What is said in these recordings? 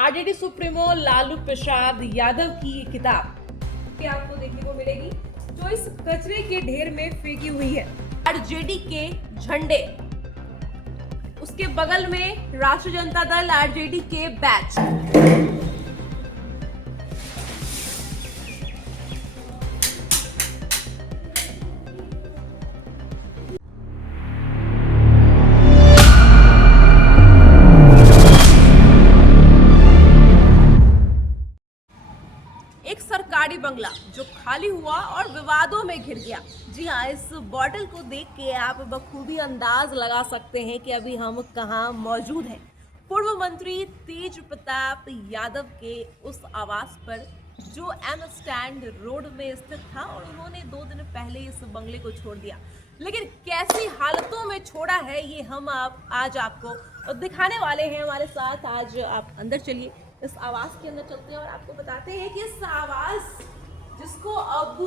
RJD supremo Lalu Prasad Yadav की ये किताब आपको देखने को मिलेगी जो इस कचरे के ढेर में फेंकी हुई है। आरजेडी के झंडे, उसके बगल में राष्ट्रीय जनता दल आरजेडी के बैच। एक सरकारी बंगला जो खाली हुआ और विवादों में घिर गया। जी हाँ, इस बॉटल को देख के आप बखूबी अंदाज लगा सकते हैं कि अभी हम कहाँ मौजूद हैं। पूर्व मंत्री तेज प्रताप यादव के उस आवास पर जो एम स्टैंड रोड में स्थित था और उन्होंने 2 दिन पहले इस बंगले को छोड़ दिया। लेकिन कैसी हालतों में छोड़ा है ये हम आज आपको दिखाने वाले हैं। हमारे साथ आज आप अंदर चलिए, इस आवास के अंदर चलते हैं और आपको बताते हैं कि इस आवास जिसको अब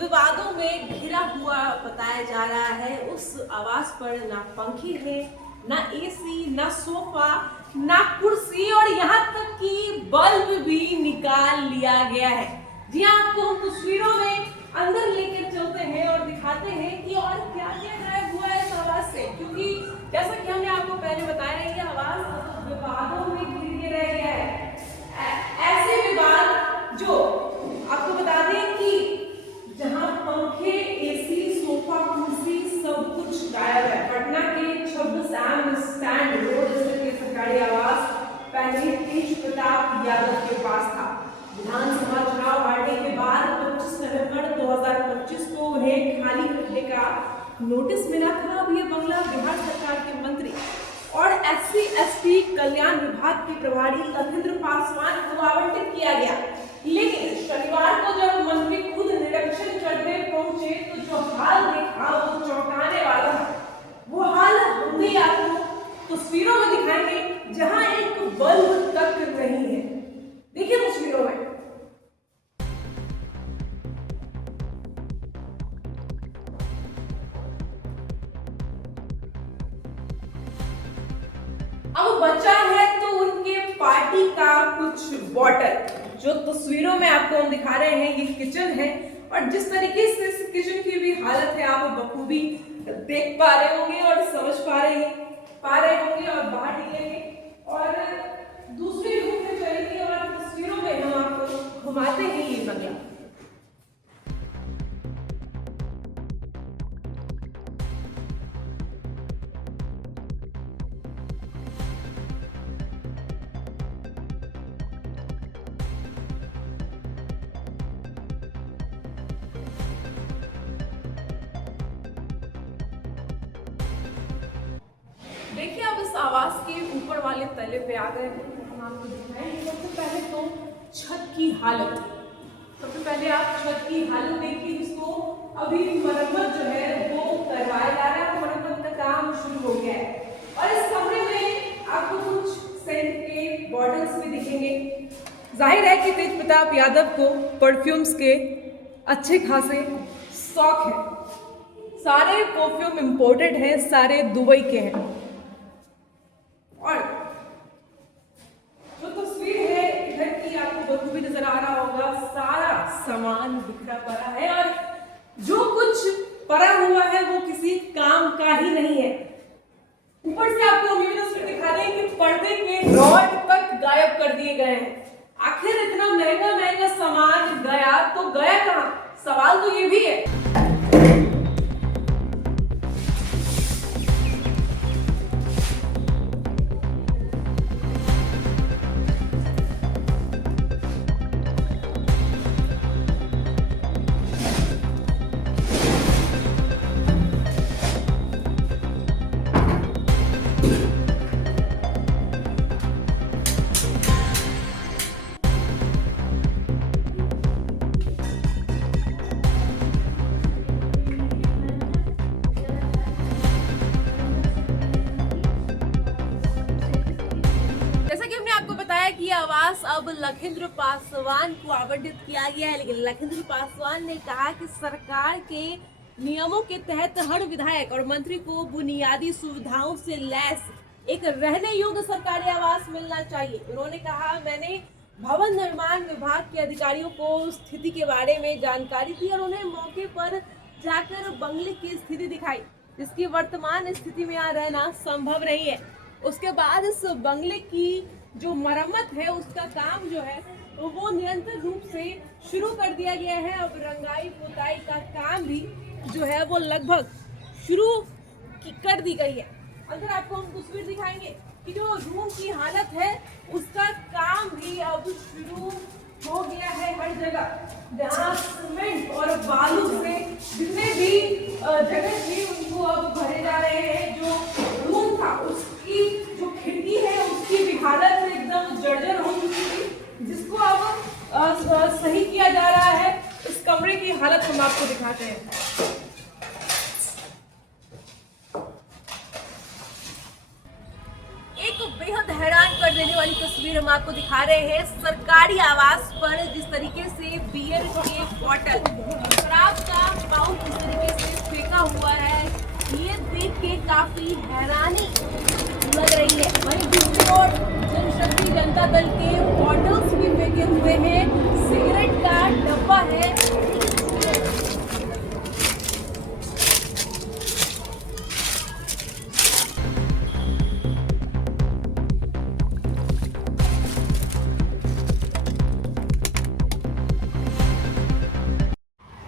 विवादों में घिरा हुआ बताया जा रहा है, उस आवास पर ना पंखे हैं, ना एसी, ना सोफा, ना कुर्सी और यहाँ तक कि बल्ब भी निकाल लिया गया है। जी हाँ, आपको हम तस्वीरों में अंदर लेकर चलते हैं और दिखाते हैं कि और क्या क्या गायब हुआ है इस आवास से, क्योंकि जैसा कि हमने आपको पहले बताया है, ये आवास विवादों में घिर रह गया है। ऐसे विवाद जो आपको बता दें कि जहां पंखे, एसी, सोफा, कुर्सी सब कुछ गायब है। पटना के 26 एम स्टैंड रोड स्थित सरकारी आवास पहले तेज प्रताप यादव के पास था। विधानसभा चुनाव हारने के बाद 25 नवंबर 2025 को उन्हें खाली करने का नोटिस मिला था। अब ये बंगला बिहार सरकार के मंत्री और SC/ST कल्याण विभाग के प्रभारी लखिंद्र पासवान को आवंटित किया गया। लेकिन शनिवार को जब मंत्री खुद निरीक्षण करने पहुंचे तो जो हाल देखा वो चौंकाने वाला था। वो हाल हम भी आपको तस्वीरों में दिखाएंगे जहां एक बल्ब तक नहीं है। देखिए तस्वीरों में। अब बचा है तो उनके पार्टी का कुछ बॉटल, जो तस्वीरों में आपको हम दिखा रहे हैं। ये किचन है और जिस तरीके से इस किचन की भी हालत है आप बखूबी देख पा रहे होंगे और समझ पा रहे होंगे और बाहर निकलेंगे और दूसरी रूम में चलेंगे और तस्वीरों में हम आपको घुमाते हैं ये बंगला। देखिए, अब इस आवास के ऊपर वाले तले पे आ गए हैं। हम आपको दिखाएंगे सबसे पहले तो छत की हालत। सबसे पहले आप छत की हालत देखिए, जिसको अभी मरम्मत जो है वो करवाया जा रहा है। मरम्मत का काम शुरू हो गया है और इस कमरे में आपको कुछ सेंट के बॉटल्स भी दिखेंगे। जाहिर है कि तेज प्रताप यादव को परफ्यूम्स के अच्छे खासे शौक है। सारे परफ्यूम इंपोर्टेड हैं, सारे दुबई के हैं। और जो तस्वीर है इधर की आपको बखूबी नजर आ रहा होगा, सारा सामान बिखरा पड़ा है और जो कुछ पड़ा हुआ है वो किसी काम का ही नहीं है। ऊपर से आपको हम ये तस्वीर दिखा रहे हैं कि पर्दे के रॉड तक गायब कर दिए गए हैं। आखिर इतना महंगा सामान गया तो गया कहाँ? सवाल तो ये भी है। कि आवास अब लखिंद्र पासवान को आवंटित किया गया है, लेकिन लखिंद्र पासवान ने कहा कि सरकार के नियमों के तहत हर विधायक और मंत्री को बुनियादी सुविधाओं से लैस एक रहने योग्य सरकारी आवास मिलना चाहिए। उन्होंने कहा, मैंने भवन निर्माण विभाग के अधिकारियों को स्थिति के बारे में जानकारी दी और उन्हें मौके पर जाकर बंगले की स्थिति दिखाई, जिसकी वर्तमान स्थिति में यहाँ रहना संभव नहीं है। उसके बाद इस बंगले की जो मरम्मत है उसका काम जो है वो निरंतर रूप से शुरू कर दिया गया है। अब रंगाई पुताई का काम भी जो है वो लगभग शुरू कर दी गई है। अंदर आपको हम तस्वीर दिखाएंगे कि जो रूम की हालत है उसका काम भी अब शुरू हो गया है। हर जगह जहाँ सीमेंट और बालू से जितने भी जगह थी उनको अब भरे जा रहे हैं। जो रूम था उसकी जो खिड़की है उसकी भी हालत एकदम जर्जर हो चुकी थी, जिसको अब सही किया जा रहा है। इस कमरे की हालत हम आपको दिखाते हैं। एक बेहद हैरान कर देने वाली तस्वीर हम आपको दिखा रहे हैं। सरकारी आवास पर जिस तरीके से बियर के बॉटल, शराब का पाउच इस तरीके से फेंका हुआ है, ये देख के काफी हैरानी लग रही है। वहीं दूसरी ओर जनशक्ति जनता दल के बॉटल्स भी फेंके हुए हैं, सिगरेट का डब्बा है।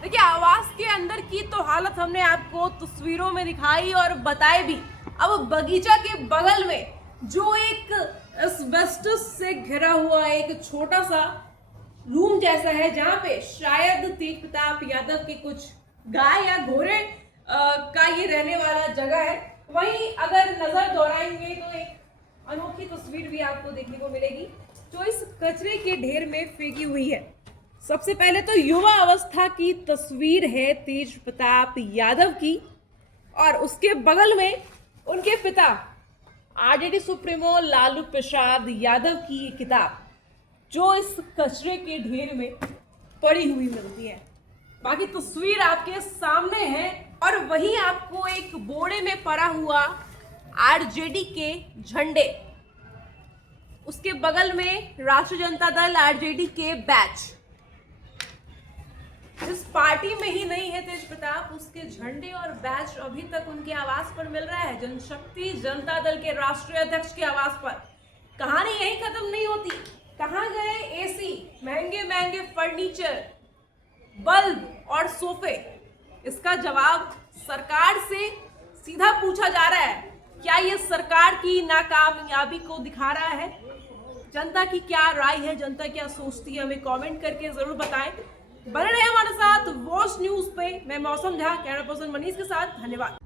देखिए, आवास के अंदर की तो हालत हमने आपको तस्वीरों में दिखाई और बताई भी। अब बगीचा के बगल में जो एक एस्बेस्टस से घिरा हुआ एक छोटा सा रूम जैसा है, जहां पे शायद तेज प्रताप यादव के कुछ गाय या घोड़े का ये रहने वाला जगह है। वहीं अगर नजर दौड़ाएंगे तो एक अनोखी तस्वीर भी आपको देखने को मिलेगी जो इस कचरे के ढेर में फेंकी हुई है। सबसे पहले तो युवा अवस्था की तस्वीर है तेज प्रताप यादव की, और उसके बगल में उनके पिता आरजेडी सुप्रीमो लालू प्रसाद यादव की ये किताब जो इस कचरे के ढेर में पड़ी हुई मिलती है। बाकी तस्वीर आपके सामने है, और वहीं आपको एक बोरे में पड़ा हुआ आरजेडी के झंडे, उसके बगल में राष्ट्रीय जनता दल आरजेडी के बैच। जिस पार्टी में ही नहीं है तेज प्रताप, उसके झंडे और बैच अभी तक उनके आवास पर मिल रहा है, जनशक्ति जनता दल के राष्ट्रीय अध्यक्ष के आवास पर। कहानी यही खत्म नहीं होती। कहाँ गए एसी, महंगे महंगे फर्नीचर, बल्ब और सोफे? इसका जवाब सरकार से सीधा पूछा जा रहा है। क्या ये सरकार की नाकामयाबी को दिखा रहा है? जनता की क्या राय है, जनता क्या सोचती है, हमें कमेंट करके जरूर बताएं। बने रहे हमारे साथ वॉच न्यूज पे। मैं मौसम झा, कैमरा पर्सन मनीष के साथ। धन्यवाद।